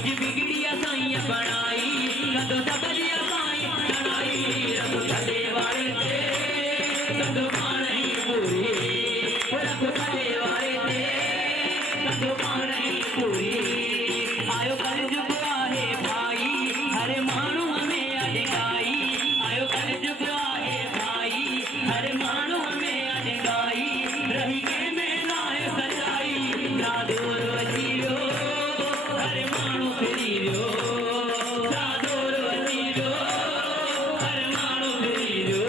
मुझे बिगड़िया साइया बनाई कदो सबलिया साई बनाई रब भले वाले ते कदो मानी पूरी रब भले वाले ते कदो मानी पूरी आयो कल जुग आहे भाई हर मानू हमें अडगाई आयो कल जुग आहे भाई हर मानू हमें अडगाई रही के में नाय सजाई ना दूर वजीरो हर मानू फिरियो ना दूर वजीरो हर मानू फिरियो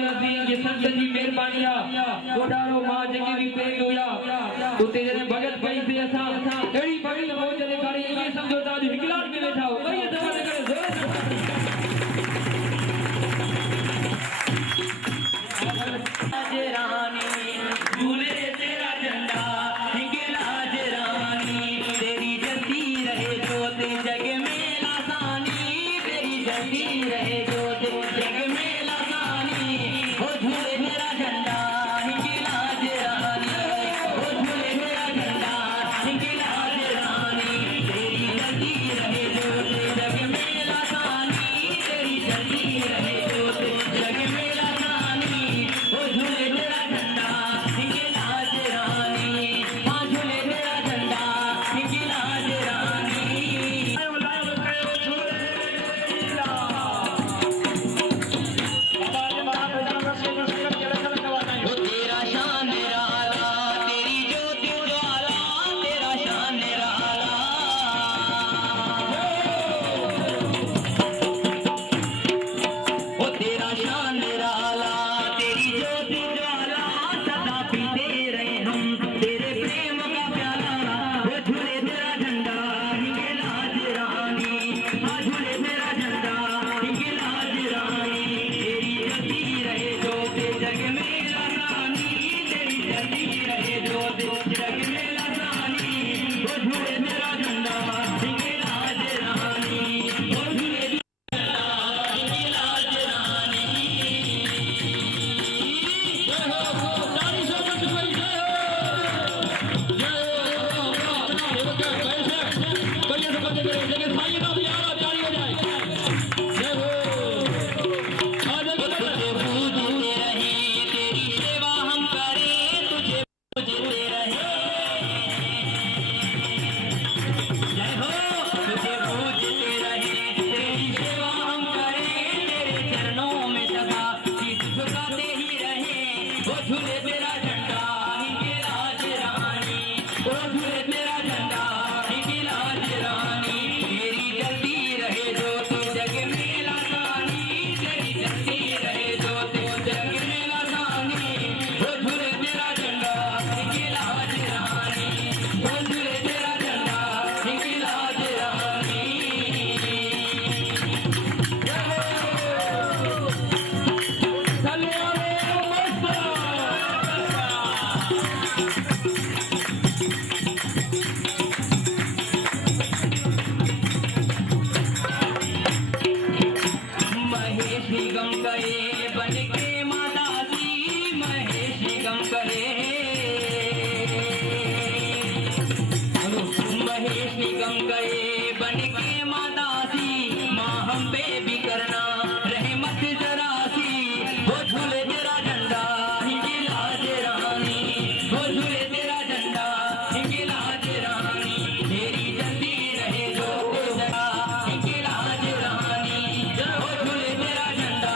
ये संत जी मेहरबानी कोडारो मां जेके भी प्रेम होया उते जने भगत भाई से असा एड़ी बड़ी मौज दिखाड़ी ये समझो ता हिकलाट में बैठा हो भाई दवा करे जोर से रानी झूले तेरा झंडा हिंगलाज रानी तेरी जलती रहे जोत जग में लासानी तेरी जलती रहे जोत जग में लासानी हो झूले तेरा झंडा हिंगलाज रानी हो झूले तेरा झंडा हिंगलाज रानी तेरी जलती रहे जोत जग में लासानी तेरी जलती रहे जोत जग में लासानी हो झूले तेरा झंडा हिंगलाज रानी हाँ झूले तेरा झंडा हिंगलाज रानी वो तेरा शान निराला तेरी ज्योति ज्वाला तेरा शान निराला वो तेरा शान निराला तेरी ज्योति ज्वाला सदा पीते रहे हम तेरे प्रेम का प्याला वो झूले तेरा झंडा हिंगलाज रानी हाँ झूले तेरा झंडा हिंगलाज रानी तेरी जलती रहे जोत जग में लासानी तेरी जलती रहे जोत जग में लासानी वो झूले तेरा झंडा हिंगलाज रानी वो झूले हिंगलाज रानी तुझे पूजते रहे तेरी सेवा हम करें तुझे पूजते रहे जय हो तुझे पूजते रहे तेरी सेवा हम करें तेरे चरणों में सदा शीश झुकाते ही रहे वो झूले तेरा झंडा हिंगलाज रानी वो झूले तेरा झंडा हिंगलाज रानी तेरी जलती रहे जोत जग में लासानी तेरी जलती रहे जोत जग में लासानी वो झूले तेरा झंडा हिंगलाज रानी वो झूले तेरा झंडा हिंगलाज रानी महेश निगम करे बन के माता दी महेश निगम करे महेश निगम करे बन के माता दी माँ हम पे भी करना रहमत जरा सी वो झूले तेरा झंडा हिंगलाज रानी वो झूले तेरा झंडा हिंगलाज रानी तेरी जलती रहे जोत जगा हिंगलाज रानी वो झूले तेरा झंडा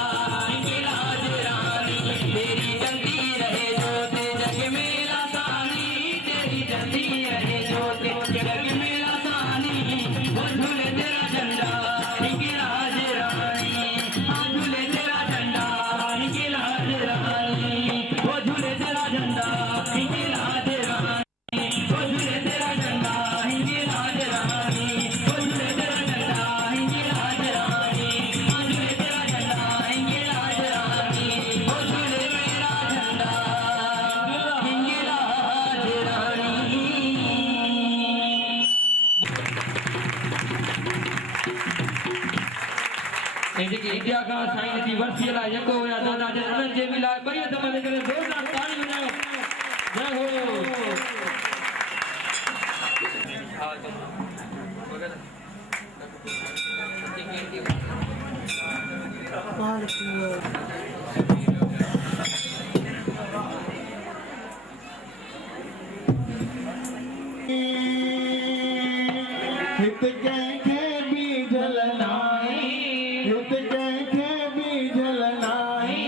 हिंगलाज रानी तेरी जलती रहे जोत जग में लासानी तेरी जलती रहे जोत जग में लासानी वो झूले तेरा झंडा हिंगलाज रानी हाँ झूले तेरा झंडा हिंगलाज रानी वो झूले तेरा झंडा हिंगलाज रानी वो झूले तेरा झंडा हिंगलाज रानी वो झूले तेरा झंडा हिंगलाज रानी हाँ झूले तेरा झंडा हिंगलाज रानी वो झूले मेरा झंडा हिंगलाज रानी जेके इंडिया का साईं जी वर्सी ला यको होया दादा जे उन्हनि जे बि लाइ बढ़िया दम करे जोरदार ताली वॼायो जय हो हित कंहिंखे बि जलनाई हित कंहिंखे बि जलनाई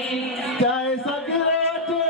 चाहे सगरो जे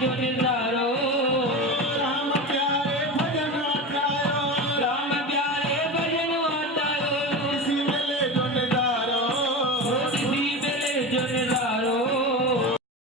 जो निर्धार